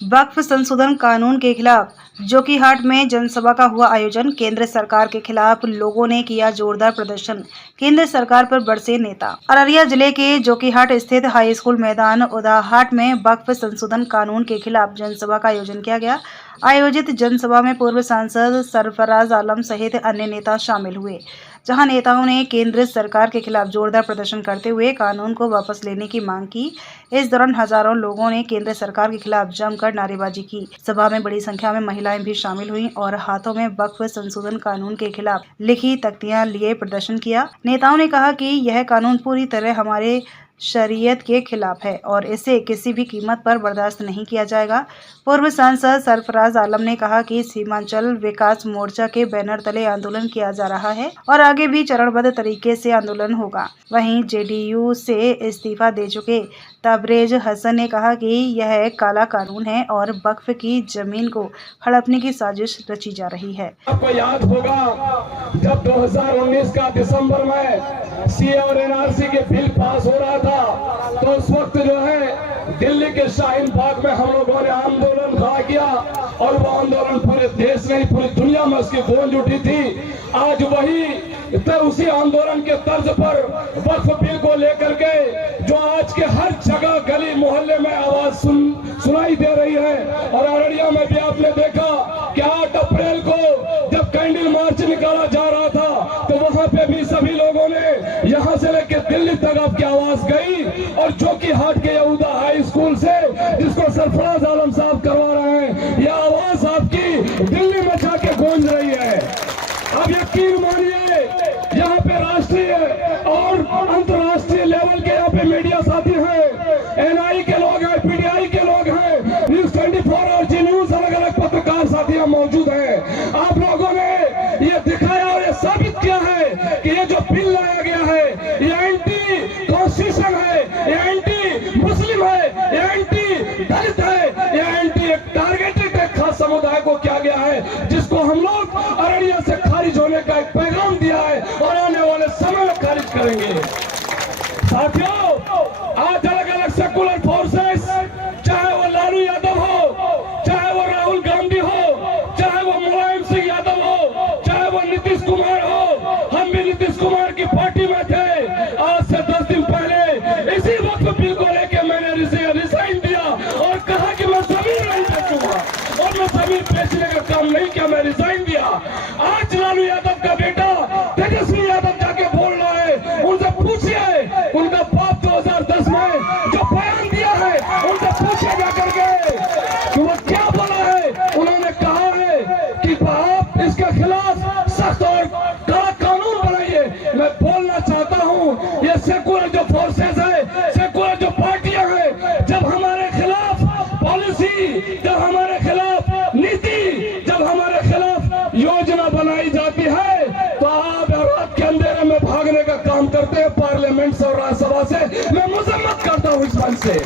वक्फ संशोधन कानून के खिलाफ जोकीहाट में जनसभा का हुआ आयोजन। केंद्र सरकार के खिलाफ लोगों ने किया जोरदार प्रदर्शन। केंद्र सरकार पर बरसे नेता। अररिया जिले के जोकीहाट स्थित हाई स्कूल मैदान उदाहाट में वक्फ संशोधन कानून के खिलाफ जनसभा का आयोजन किया गया। आयोजित जनसभा में पूर्व सांसद सरफराज आलम सहित अन्य नेता शामिल हुए, जहां नेताओं ने केंद्र सरकार के खिलाफ जोरदार प्रदर्शन करते हुए कानून को वापस लेने की मांग की। इस दौरान हजारों लोगों ने केंद्र सरकार के खिलाफ जमकर नारेबाजी की। सभा में बड़ी संख्या में महिलाएं भी शामिल हुईं और हाथों में वक्फ संशोधन कानून के खिलाफ लिखी तख्तियां लिए प्रदर्शन किया। नेताओं ने कहा कि यह कानून पूरी तरह हमारे शरीयत के खिलाफ है और इसे किसी भी कीमत पर बर्दाश्त नहीं किया जाएगा। पूर्व सांसद सरफराज आलम ने कहा कि सीमांचल विकास मोर्चा के बैनर तले आंदोलन किया जा रहा है और आगे भी चरणबद्ध तरीके से आंदोलन होगा। वहीं जेडीयू से इस्तीफा दे चुके तबरेज हसन ने कहा कि यह काला कानून है और वक्फ की जमीन को हड़पने की साजिश रची जा रही है। आपको याद होगा जब 2019 का दिसंबर में सीए और एनआरसी के बिल पास हो रहा था, तो उस वक्त जो है दिल्ली के शाहीन बाग में हम लोगों ने आंदोलन खड़ा किया और वो आंदोलन पूरे देश में पूरी दुनिया में उसकी गूंज उठी थी। आज उसी आंदोलन के तर्ज पर वक्फ बिल को लेकर के जो आज के हर जगह गली मोहल्ले में आवाज सुनाई दे रही है। और अररिया में भी आपने देखा कि 8 अप्रैल को जब कैंडल मार्च निकाला जा रहा था, तो वहां पे भी सभी लोगों ने यहां से लेकर दिल्ली तक आपकी आवाज गई। और जोकीहाट के यहूदा हाई स्कूल से जिसको सरफराज आलम साहब करवा रहे हैं, यह आवाज आपकी दिल्ली में जाके गूंज रही है। अब यकीन मानिए, यहाँ पे राष्ट्रीय और अंतर्राष्ट्रीय लेवल के यहाँ पे मीडिया साथी हैं, एनआई के लोग हैं, पीटीआई के लोग हैं, न्यूज 24 और जी न्यूज अलग अलग पत्रकार साथी मौजूद हैं। आप लोगों ने ये दिखाया और ये साबित किया है कि ये जो बिल लाया गया है ये एंटी कॉन्स्टिट्यूशन है, ये एंटी मुस्लिम है, ये एंटी दलित है, ये एंटी टारगेटेड एक खास समुदाय को किया गया है, जिसको हम लोग अररिया से खारिज होने का एक पैगाम दिया है और आने वाले समय में खारिज करेंगे। साथियों, आज अलग अलग सेकुलर फोर्सेस, चाहे वो लालू यादव हो, चाहे वो राहुल गांधी हो, चाहे वो मुलायम सिंह यादव हो, चाहे वो नीतीश कुमार हो, हम भी नीतीश कुमार की पार्टी में थे। आज से 10 दिन पहले इसी वक्त बिल को लेकर मैंने रिजाइन दिया और कहा कि मैं जमीन नहीं बेचूंगा और मैं जमीन बेचने का काम नहीं किया, मैं रिजाइन दिया। आज लालू यादव का बेटा तेजस्वी यादव जाके बोल रहा है, उनसे पूछिए उनका बाप 2010 में जो बयान दिया है, उनसे पूछे जाकर के कि वो क्या बोला है। उन्होंने कहा है कि आप इसके खिलाफ सख्त और कड़ा कानून बनाइए। मैं बोलना चाहता हूँ, ये सेकुलर जो फोर्सेस है, सेकुलर जो पार्टियां हैं, जब हमारे खिलाफ पॉलिसी, जब हमारे खिलाफ नीति, जब हमारे खिलाफ योजना बनाई जाती है, तो आप रात के अंधेरे में भागने का काम करते हैं पार्लियामेंट से और राज्यसभा से। मैं मजम्मत करता हूं इस मंच से।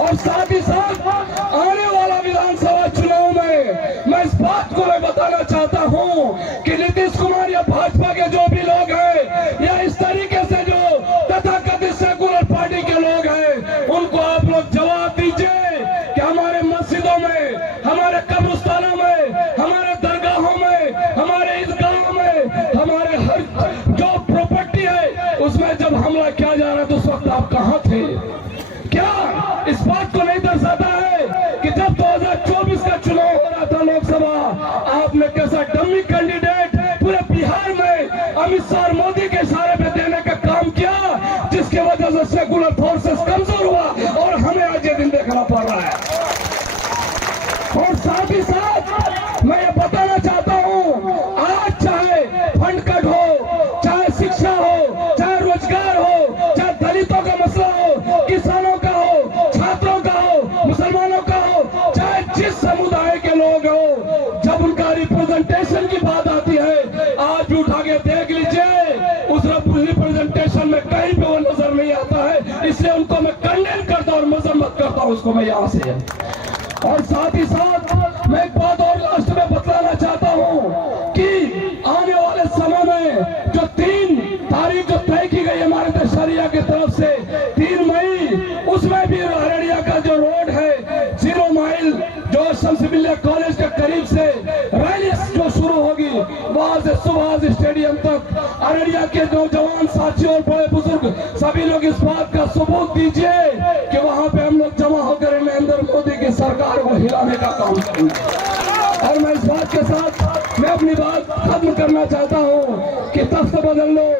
और साथ ही साथ आने वाला विधानसभा चुनाव में मैं इस बात को मैं बताना चाहता हूं कि नीतीश कुमार या भाजपा के जो भी लोग हैं या इस तरीके से जो तथाकथित सेकुलर पार्टी के लोग हैं, उनको आप लोग जवाब दीजिए कि हमारे मस्जिदों में, हमारे कब्रिस्तानों में, हमारे दरगाहों में, हमारे ईदगाहों में, हमारे हर जो प्रॉपर्टी है उसमें जब हमला किया जा रहा है, तो उस वक्त आप कहां थे? क्या इस बात को नहीं दर्शाता है कि जब 2024 का चुनाव हो रहा था लोकसभा, आपने कैसा डमी कैंडिडेट पूरे बिहार में अमित शाह और मोदी के इशारे पे देने का काम किया, जिसकी वजह से सेकुलर फोर्सेस कमजोर हुआ और हमें आज ये दिन देखना पड़ रहा है। और साथ ही साथ मैं ये बताना चाहता हूं, आज चाहे फंड कट हो, चाहे शिक्षा हो, चाहे रोजगार हो, चाहे दलितों का मसला हो, किसानों का हो, छात्रों का हो, मुसलमानों का हो, चाहे जिस समुदाय के लोग हो, जब उनका रिप्रेजेंटेशन की बात आती है, आज भी उठा के देख लीजिए, उस रिप्रेजेंटेशन में कहीं पे वो नजर नहीं आता है। इसलिए उनको मैं कंडेम करता और मजम्मत करता हूं उसको मैं यहां से। और साथ ही साथ मैं एक बात और लास्ट में बतलाना चाहता हूं कि आने वाले समय में जो 3 तारीख जो तय की गई हमारे दशहरिया की तरफ से 3 मई, उसमें भी अररिया का जो रोड है 0 माइल मिल जो शमस-ए-मिल्लत कॉलेज के करीब से रैली जो शुरू होगी, वहां से सुभाष स्टेडियम तक अररिया के नौजवान साथियों और बड़े बुजुर्ग सभी लोग इस बात का सबूत दीजिए कि वहां पे हम लोग जमा होकर नरेंद्र मोदी की सरकार को हिलाने का काम करेंगे। और मैं इस बात के साथ मैं अपनी बात खत्म करना चाहता हूं कि तख्त बदल लो,